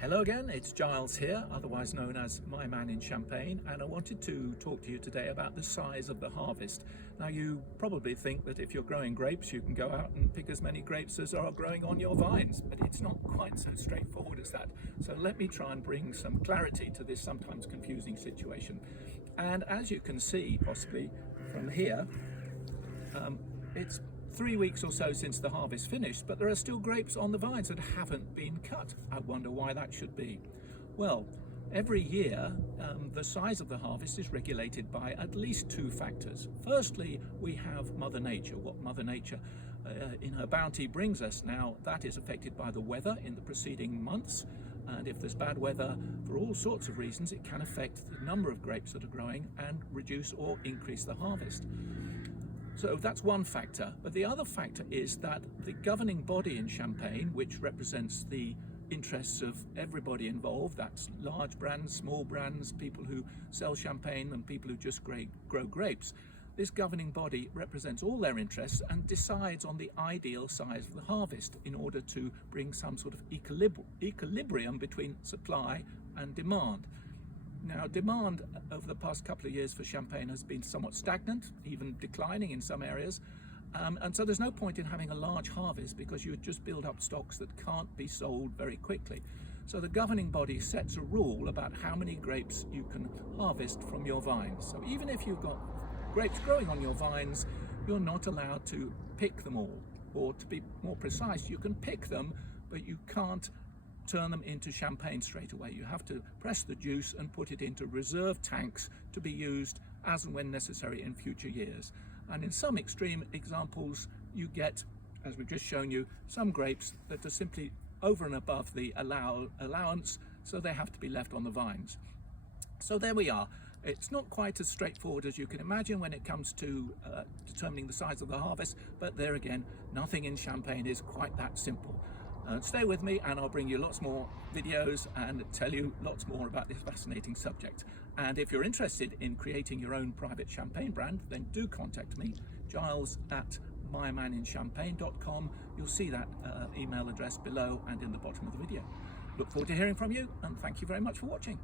Hello again, it's Giles here, otherwise known as My Man in Champagne, and I wanted to talk to you today about the size of the harvest. Now, you probably think that if you're growing grapes, you can go out and pick as many grapes as are growing on your vines, but it's not quite so straightforward as that. So let me try and bring some clarity to this sometimes confusing situation. And as you can see, possibly from here, it's 3 weeks or so since the harvest finished, but there are still grapes on the vines that haven't been cut. I wonder why that should be. Well, every year the size of the harvest is regulated by at least two factors. Firstly, we have Mother Nature, what Mother Nature in her bounty brings us. Now, that is affected by the weather in the preceding months, and if there's bad weather for all sorts of reasons, it can affect the number of grapes that are growing and reduce or increase the harvest. So that's one factor, but the other factor is that the governing body in Champagne, which represents the interests of everybody involved, that's large brands, small brands, people who sell champagne and people who just grow grapes, this governing body represents all their interests and decides on the ideal size of the harvest in order to bring some sort of equilibrium between supply and demand. Now, demand over the past couple of years for champagne has been somewhat stagnant, even declining in some areas. And so there's no point in having a large harvest because you would just build up stocks that can't be sold very quickly. So the governing body sets a rule about how many grapes you can harvest from your vines. So even if you've got grapes growing on your vines, you're not allowed to pick them all. Or to be more precise, you can pick them, but you can't turn them into champagne straight away. You have to press the juice and put it into reserve tanks to be used as and when necessary in future years. And in some extreme examples, you get, as we've just shown you, some grapes that are simply over and above the allowance, so they have to be left on the vines. So there we are. It's not quite as straightforward as you can imagine when it comes to determining the size of the harvest, but there again, nothing in Champagne is quite that simple. Stay with me and I'll bring you lots more videos and tell you lots more about this fascinating subject. And if you're interested in creating your own private champagne brand, then do contact me, giles@mymaninchampagne.com. You'll see that email address below and in the bottom of the video. Look forward to hearing from you, and thank you very much for watching.